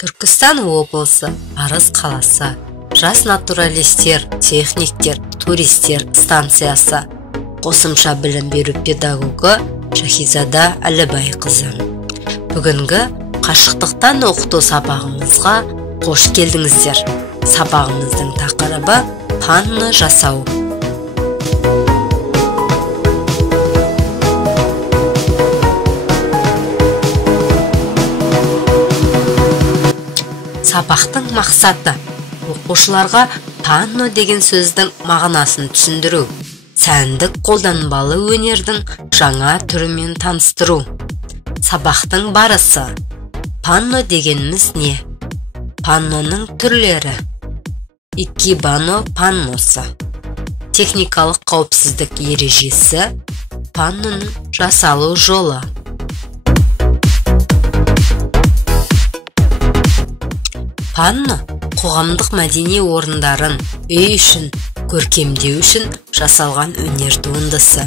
Түркістан облысы, Арыс қаласы, жас натуралистер, техниктер, туристер станциясы, қосымша білім беру педагогы Шахизада Әлібайқызы. Бүгінгі қашықтықтан оқыту сабағымызға қош келдіңіздер. Сабағымыздың тақырыбы панно жасау. Сабақтың мақсаты оқушыларға панно деген сөздің мағынасын түсіндіру, сәндік қолданбалы өнердің жаңа түрімен таныстыру. Сабақтың барысы. Панно дегеніміз не? Панноның түрлері. Икебана панносы. Техникалық қауіпсіздік ережесі. Панноның жасалу жолы. Панно қоғамдық мәдени орындарын үй үшін, көркемдеу үшін жасалған өнер туындысы.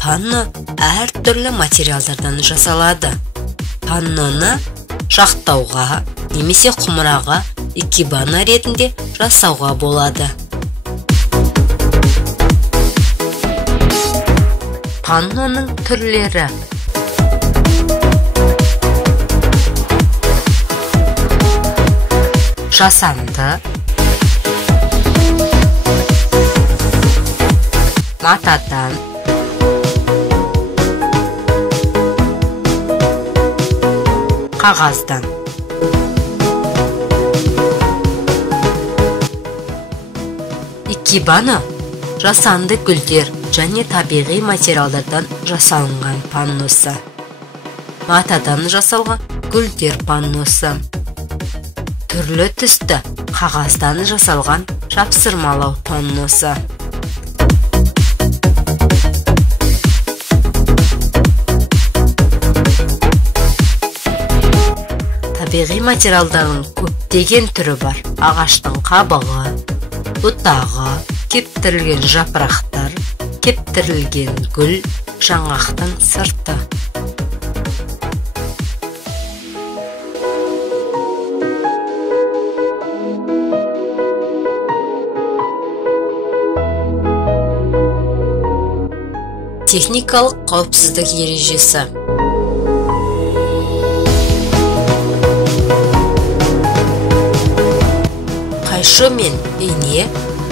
Панно әр түрлі материалдардан жасалады. Панноны жақтауға немесе құмыраға икебана ретінде жасауға болады. Панноның түрлері. Жасанды, матадан, қағаздан. Икебана жасанды гүлдер және табиғи материалдардан жасалынған панносы. Матадан жасалған гүлдер панносы. Түрлі түсті қағаздан жасалған жапсырмалау панносы. Табиғи материалдардың көптеген түрі бар. Ағаштың қабығы, бұтағы, кептірілген жапырақтар, кептірілген гүл, жаңғақтың сырты. Техникалық қауіпсіздік ережесі. Қайшы мен ине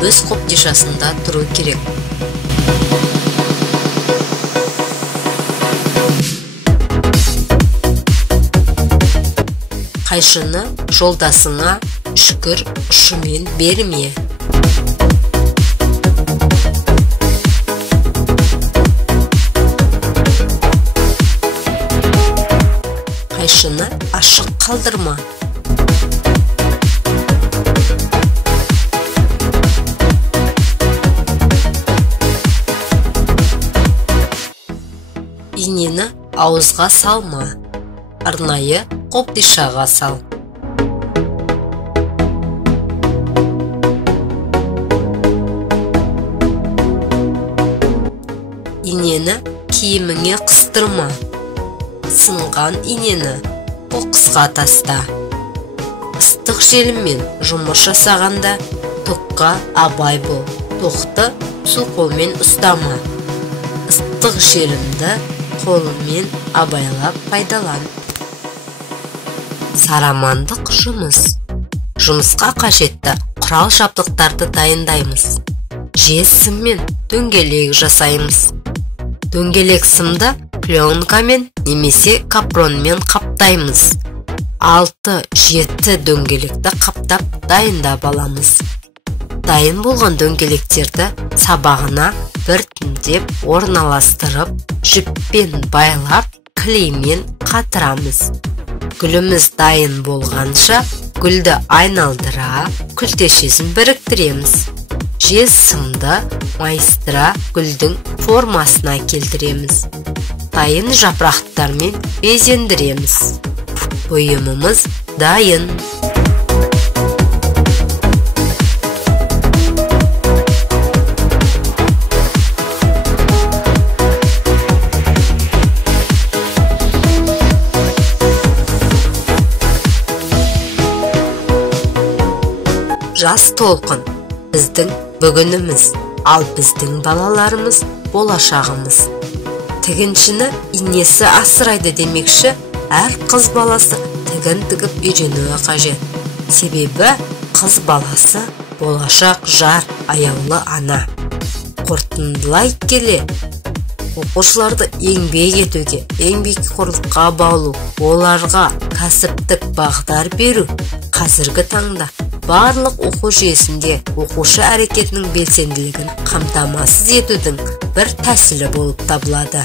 өз қобдишасында тұру керек. Қайшыны жолдасыңа үшкір ұшымен берме. Қайшыны ашық қалдырма. Инені ауызға салма. Арнайы қобдишаға сал. Инені киіміңе қыстырма. Сынған инені қоқысқа таста. Ыстық желіммен жұмыс жасағанда тоққа абай бол. Тоқты су қолмен ұстама. Ыстық желімді қолымен абайлап пайдалан. Сарамандық жұмыс. Жұмысқа қажетті құрал жабдықтарды дайындаймыз. Жез сыммен дөңгелек жасаймыз. Дөңгелек сымды пленкамен немесе капронмен қаптаймыз. 6-7 дөңгелекті қаптап дайындап аламыз. Дайын болған дөңгелектерді сабағына біртіндеп орналастырып, жіппен байлап, клеймен қатырамыз. Гүліміз дайын болғанша гүлді айналдыра, күлтешесін біріктіреміз. Жез сымды майыстыра гүлдің формасына келтіреміз. Дайын жапырақтармен безендіреміз. Бұйымымыз дайын. жас толқын біздің бүгініміз, ал біздің балаларымыз болашағымыз. Тігіншіні инесі асырайды демекші, әр қыз баласы тігін тігіп үйренуі қажет. Себебі қыз баласы болашақ жар, аяулы ана. Қорытындылай келе, оқушыларды еңбек етуге, еңбекқорлыққа баулу, оларға кәсіптік бағдар беру қазіргі таңда барлық оқу жүйесінде оқушы әрекетінің белсенділігін қамтамасыз етудің бір тәсілі болып табылады.